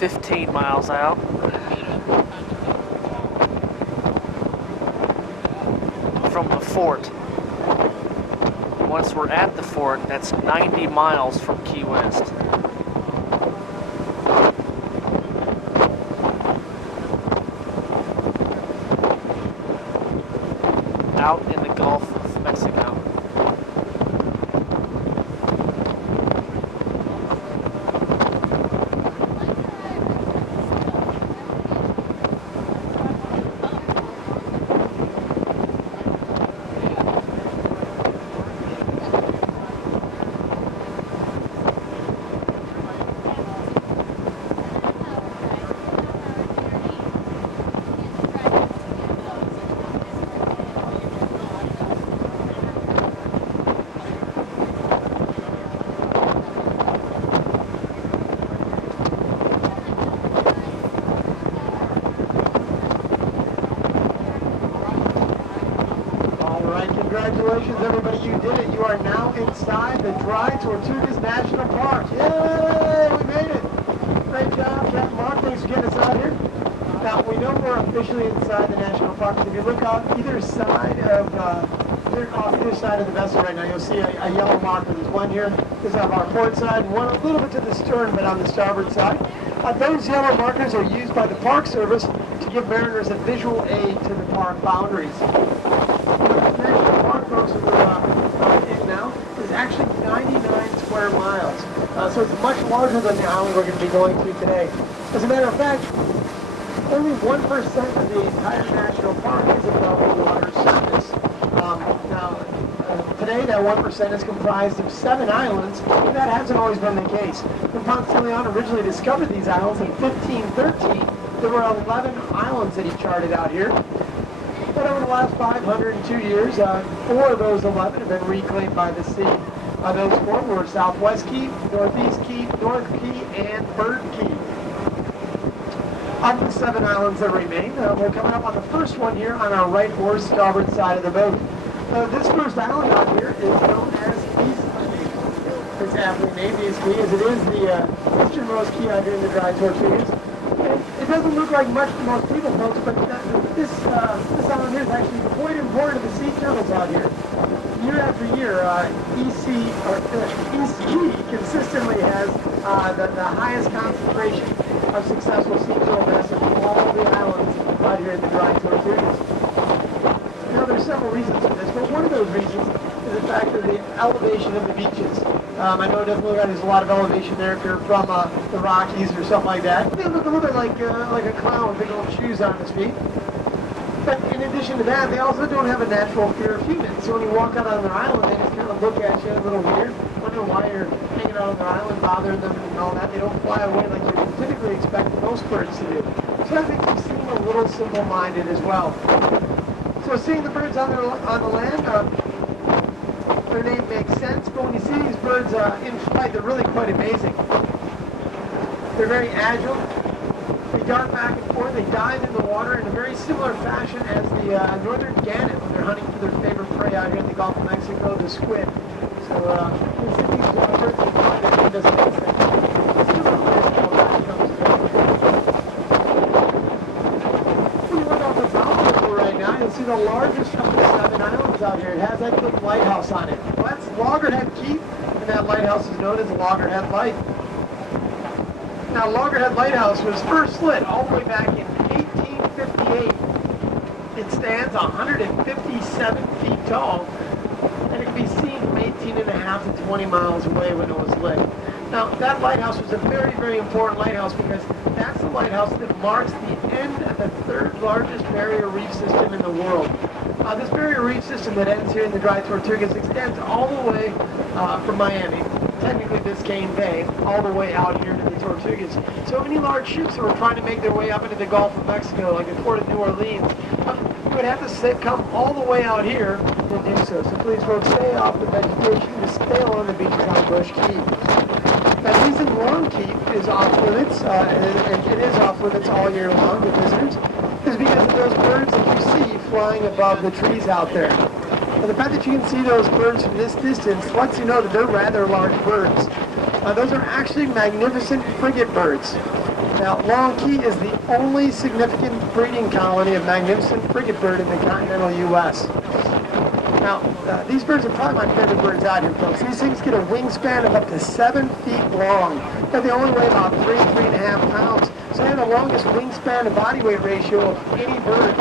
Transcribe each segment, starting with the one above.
15 miles out. From the fort. Once we're at the fort, that's 90 miles from Key West. Out in the Gulf of Mexico. Congratulations, everybody, you did it. You are now inside the Dry Tortugas National Park. Yay, we made it. Great job, Captain Mark. Thanks for getting us out here. Now, we know we're officially inside the national park. If you look out either side of either side of the vessel right now, you'll see a yellow marker. There's one here. This is on our port side, and one a little bit to the stern, but on the starboard side. Those yellow markers are used by the Park Service to give mariners a visual aid to the park boundaries. Folks that we're in now is actually 99 square miles. So it's much larger than the island we're going to be going to today. As a matter of fact, only 1% of the entire national park is above the water surface. Today that 1% is comprised of 7 islands, and that hasn't always been the case. When Ponce de Leon originally discovered these islands in 1513, there were 11 islands that he charted out here. But over the last 502 years, 4 of those 11 have been reclaimed by the sea. Those 4 were Southwest Key, Northeast Key, North Key, and Bird Key. Of the 7 islands that remain, we're coming up on the first one here on our right or starboard side of the boat. This first island out here is known as East Key. It's aptly named East Key as it is the easternmost key out here in the Dry Tortugas. It doesn't look like much to most people, folks, but this island here is actually quite important to the sea turtles out here. Year after year, East Key consistently has the highest concentration of successful sea turtle nests of all the islands out here in the Dry Tortugas. Now, there's several reasons for this, but one of those reasons is the fact of the elevation of the beaches. I know it doesn't look like there's a lot of elevation there if you're from the Rockies or something like that. They look a little bit like a clown with big old shoes on his feet. But in addition to that, they also don't have a natural fear of humans. So when you walk out on their island, they just kind of look at you a little weird, wonder why you're hanging out on their island, bothering them and all that. They don't fly away like you typically expect most birds to do. So that makes them seem a little simple-minded as well. So seeing the birds on the land, their name makes sense, but when you see these birds in flight, they're really quite amazing. They're very agile. They dart back and forth. They dive in the water in a very similar fashion as the northern gannet when they're hunting for their favorite prey out here in the Gulf of Mexico, the squid. So you see these birds in flight, it really doesn't make sense. Let's see what birds how that comes to. When you look off the top of the river right now, you'll see the largest of the 7 islands out here. It has that big lighthouse on it. Well, that's Loggerhead Keep, and that lighthouse is known as Loggerhead Light. Now, Loggerhead Lighthouse was first lit all the way back in 1858. It stands 157 feet tall, and it can be seen from 18.5 to 20 miles away when it was lit. Now, that lighthouse was a very, very important lighthouse because that's the lighthouse that marks the end of the 3rd largest barrier reef system in the world. This barrier reef system that ends here in the Dry Tortugas extends all the way from Miami, technically Biscayne Bay, all the way out here to the Tortugas. So any large ships that were trying to make their way up into the Gulf of Mexico, like the port of New Orleans, you would have to come all the way out here to do so. So please, folks, stay off the vegetation, just stay along the beaches on Bush Key. That reason Long Keep is off limits, and it is off limits all year long to visitors, is because of those birds that you see flying above the trees out there. And the fact that you can see those birds from this distance lets you know that they're rather large birds. Those are actually magnificent frigate birds. Now, Long Key is the only significant breeding colony of magnificent frigate bird in the continental U.S. Now, these birds are probably my favorite birds out here, folks. These things get a wingspan of up to 7 feet long. They only weigh about 3.5 pounds. So they have the longest wingspan to body weight ratio of any bird.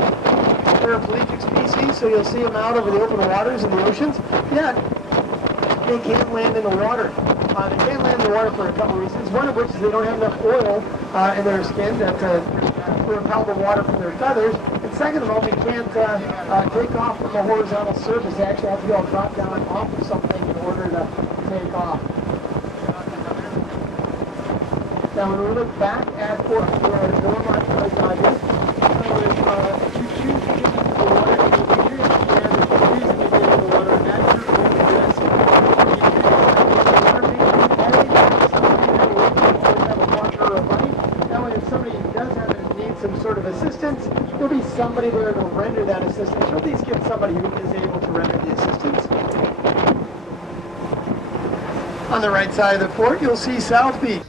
They're a pelagic species, so you'll see them out over the open waters and the oceans. Yet, they can't land in the water. They can't land in the water for a couple reasons. One of which is they don't have enough oil in their skin to repel the water from their feathers. And second of all, they can't take off from a horizontal surface. They actually have to be able to drop down off of something in order to take off. Now, when we look back at Fort Norman, if you choose to get into the water, and you can hear the reason you get into the water, and that's your own risk. That way, if somebody does need some sort of assistance, there'll be somebody there to render that assistance, or at least get somebody who is able to render the assistance. On the right side of the fort, you'll see South Beach.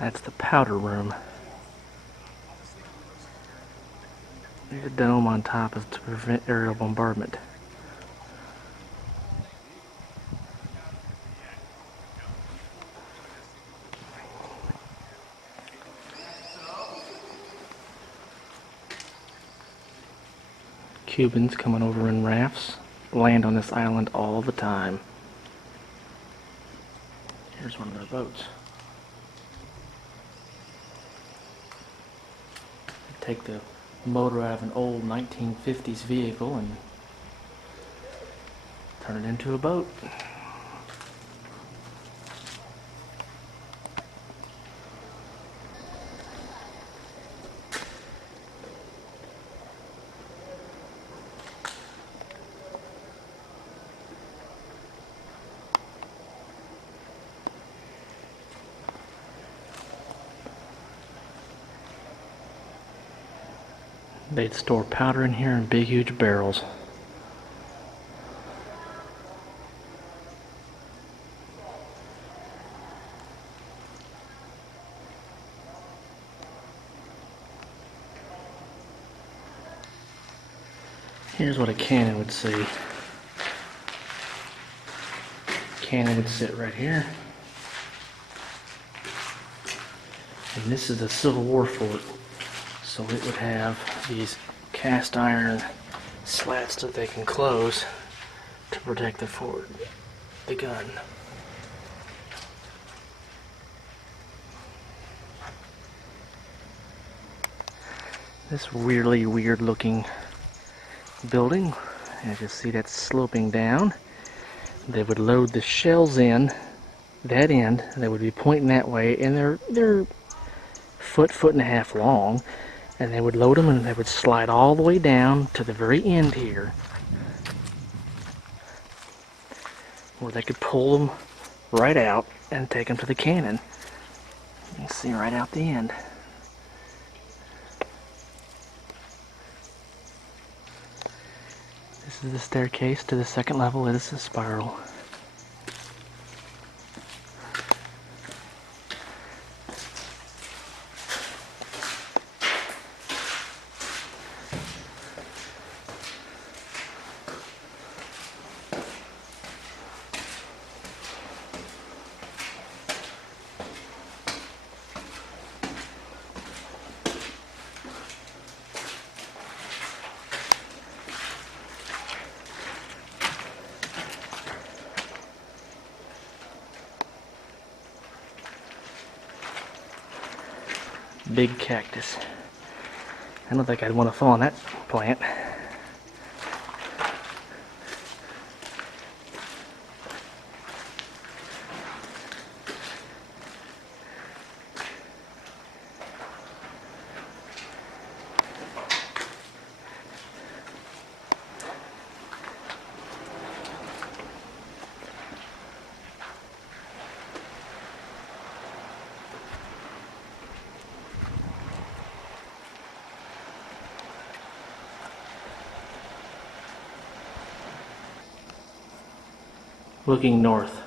That's the powder room. The dome on top is to prevent aerial bombardment. Cubans coming over in rafts land on this island all the time. Here's one of their boats. Take the motor out of an old 1950s vehicle and turn it into a boat. They'd store powder in here in big, huge barrels. Here's what a cannon would see. Cannon would sit right here. And this is a Civil War fort. So it would have these cast iron slats that they can close to protect the fort, the gun. This weirdly weird looking building, as you see, that's sloping down. They would load the shells in that end, and they would be pointing that way, and they're foot and a half long, and they would load them and they would slide all the way down to the very end here, where they could pull them right out and take them to the cannon. You can see right out the end. This is the staircase to the second level. It is a spiral. Big cactus. I don't think I'd want to fall on that plant. Looking north.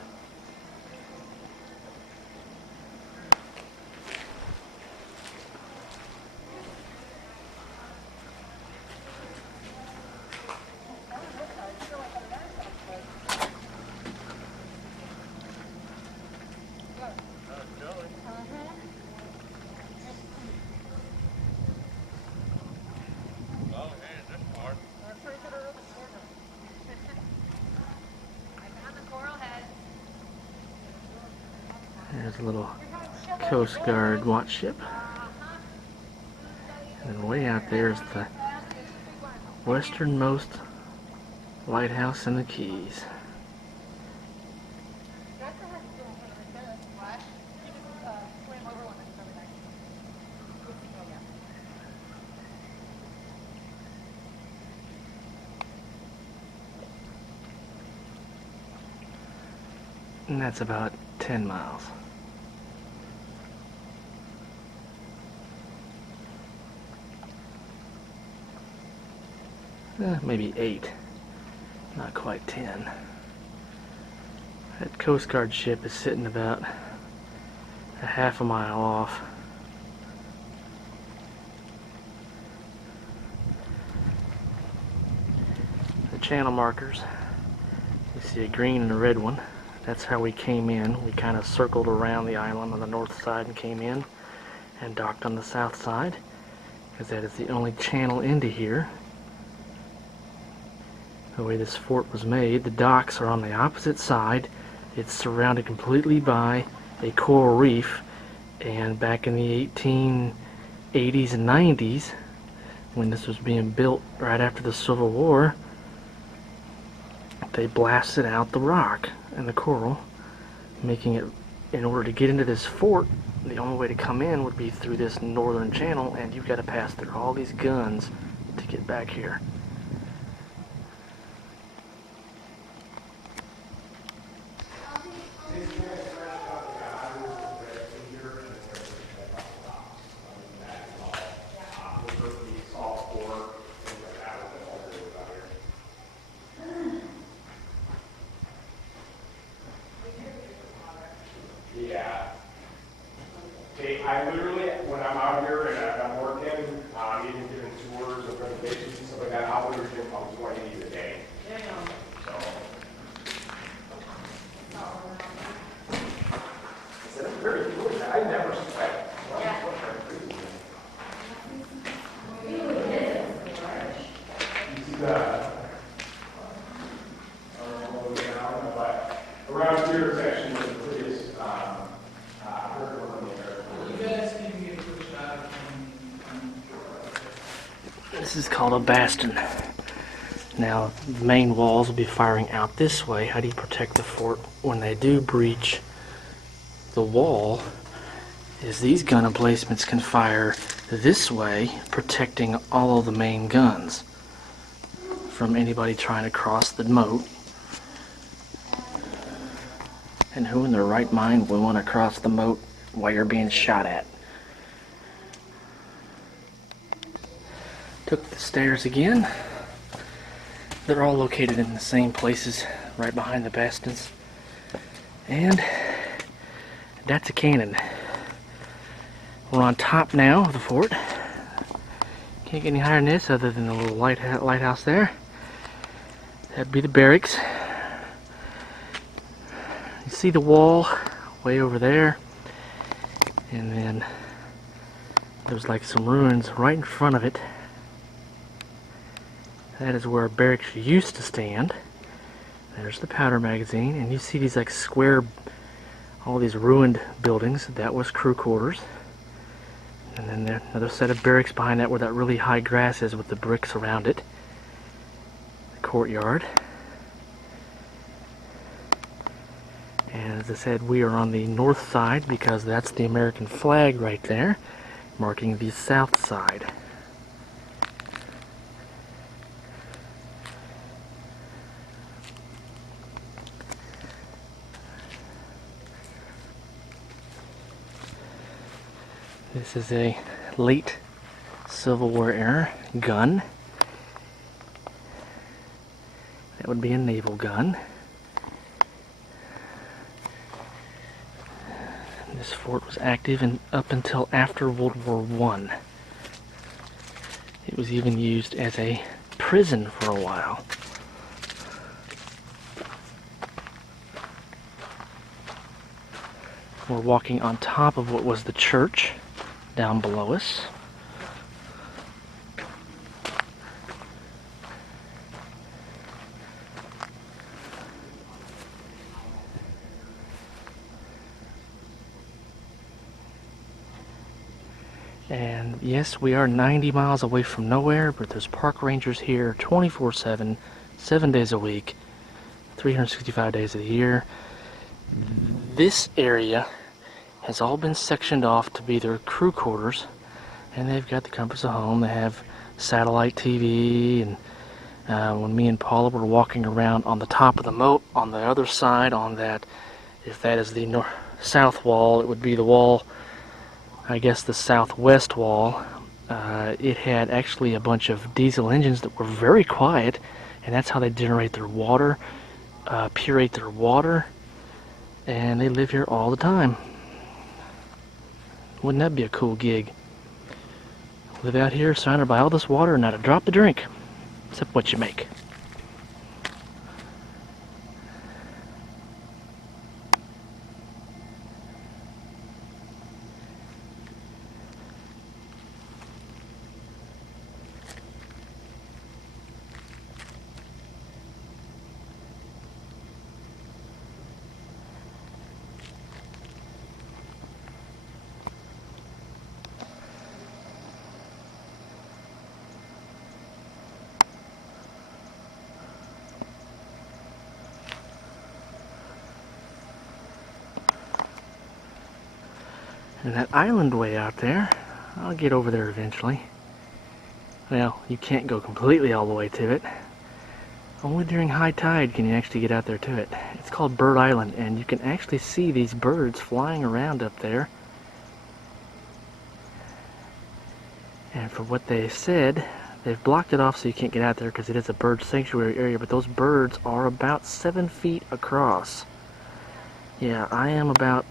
There's a little Coast Guard watch ship. And then way out there is the westernmost lighthouse in the Keys. And that's about 10 miles. Maybe 8, not quite 10. That Coast Guard ship is sitting about a half a mile off. The channel markers, you see a green and a red one. That's how we came in. We kind of circled around the island on the north side and came in and docked on the south side, because that is the only channel into here. The way this fort was made, the docks are on the opposite side. It's surrounded completely by a coral reef, and back in the 1880s and 90s, when this was being built right after the Civil War, they blasted out the rock and the coral, making it, in order to get into this fort, the only way to come in would be through this northern channel, and you've got to pass through all these guns to get back here. literally, when I'm out here and I'm working, even giving tours and presentations and stuff like that, I'll literally do about 20 a day. So. It's very good. I never sweat. You see the around here is actually the prettiest hurdle in the air. You guys can get a quick shot of This is called a bastion. Now, the main walls will be firing out this way. How do you protect the fort when they do breach the wall? Is these gun emplacements can fire this way, protecting all of the main guns from anybody trying to cross the moat. And who in their right mind would want to cross the moat while you're being shot at? Took the stairs again. They're all located in the same places, right behind the bastions. And that's a cannon. We're on top now of the fort. Can't get any higher than this other than the little lighthouse there. That'd be the barracks. You see the wall way over there. And then there's like some ruins right in front of it. That is where barracks used to stand. There's the powder magazine, and you see these like square, all these ruined buildings. That was crew quarters. And then there's another set of barracks behind that where that really high grass is with the bricks around it. The courtyard. And as I said, we are on the north side because that's the American flag right there, marking the south side. This is a late Civil War era gun. That would be a naval gun. This fort was active up until after World War I. It was even used as a prison for a while. We're walking on top of what was the church down below us. And yes, we are 90 miles away from nowhere, but there's park rangers here 24/7, 7 days a week, 365 days of the year. This area has all been sectioned off to be their crew quarters, and they've got the comforts of home. They have satellite TV, and when me and Paula were walking around on the top of the moat, on the other side, on that, if that is the south wall, it would be the wall, I guess the southwest wall. It had actually a bunch of diesel engines that were very quiet, and that's how they generate their water, purate their water, and they live here all the time. Wouldn't that be a cool gig? Live out here surrounded by all this water and not a drop to drink, except what you make. And that island way out there, I'll get over there eventually. Well, you can't go completely all the way to it. Only during high tide can you actually get out there to it. It's called Bird Island, and you can actually see these birds flying around up there. And for what they said, they've blocked it off so you can't get out there because it is a bird sanctuary area, but those birds are about 7 feet across. Yeah, I am about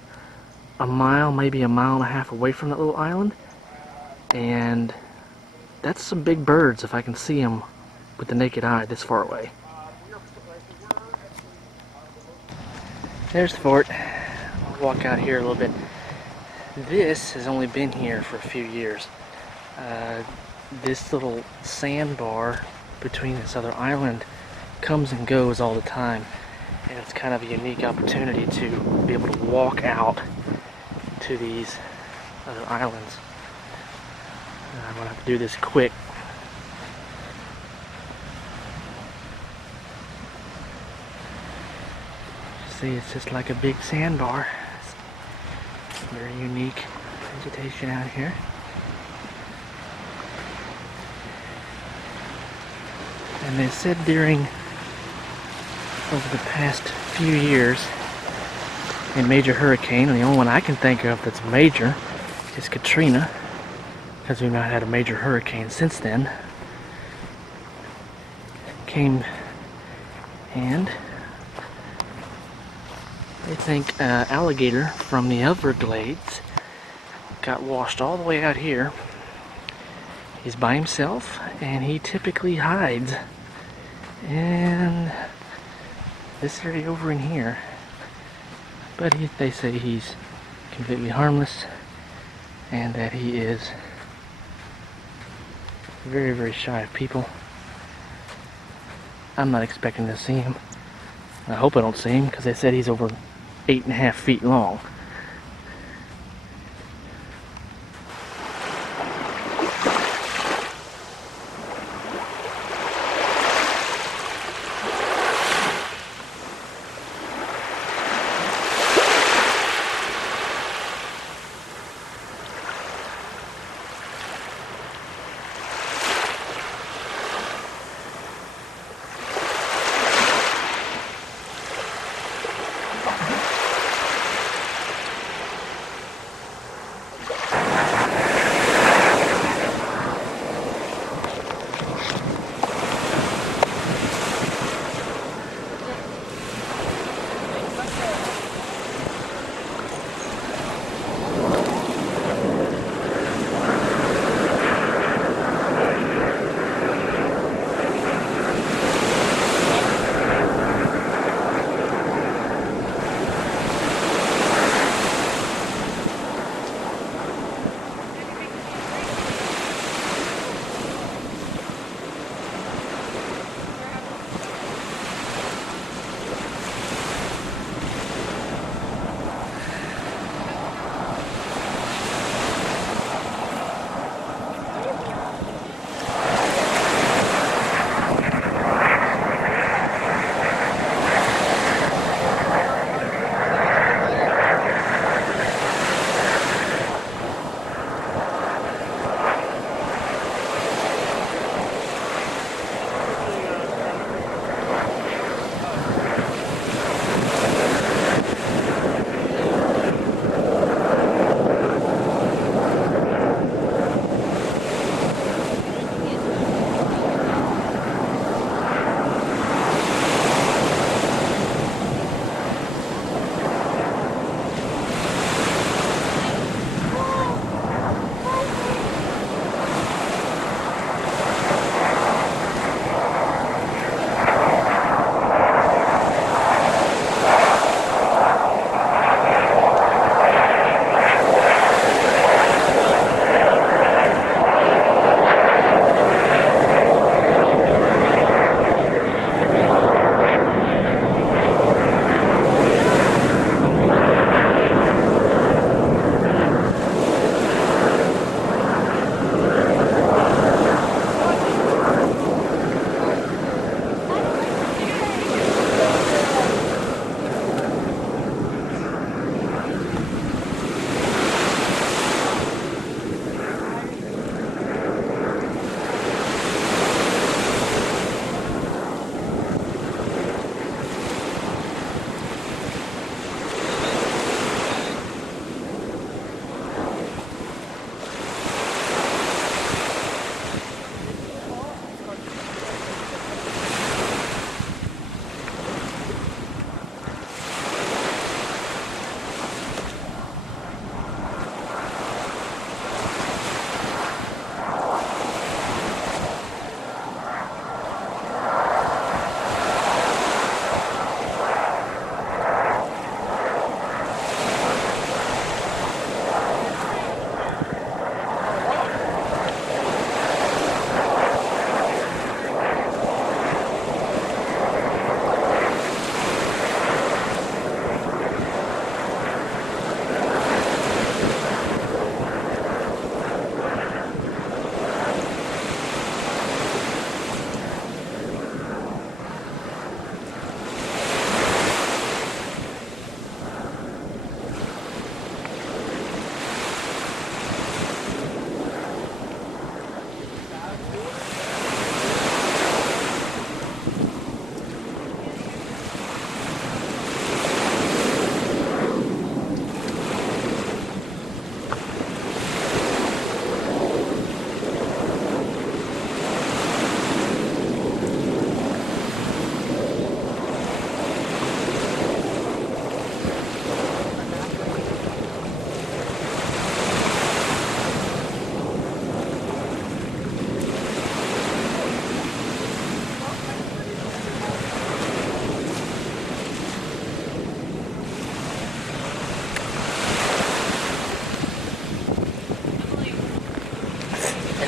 a mile, maybe a mile and a half away from that little island. And that's some big birds if I can see them with the naked eye this far away. There's the fort. I'll walk out here a little bit. This has only been here for a few years. This little sandbar between this other island comes and goes all the time, and it's kind of a unique opportunity to be able to walk out to these other islands. I'm gonna have to do this quick. See, it's just like a big sandbar. It's very unique vegetation out here. And they said over the past few years, a major hurricane, and the only one I can think of that's major is Katrina, because we've not had a major hurricane since then, came, and they think an alligator from the Everglades got washed all the way out here. He's by himself, and he typically hides in this area over in here. But they say he's completely harmless, and that he is very, very shy of people. I'm not expecting to see him. I hope I don't see him, because they said he's over 8.5 feet long.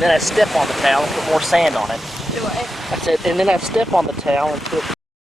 and then I step on the towel and put more sand on it. Do what? I said, and then I step on the towel and put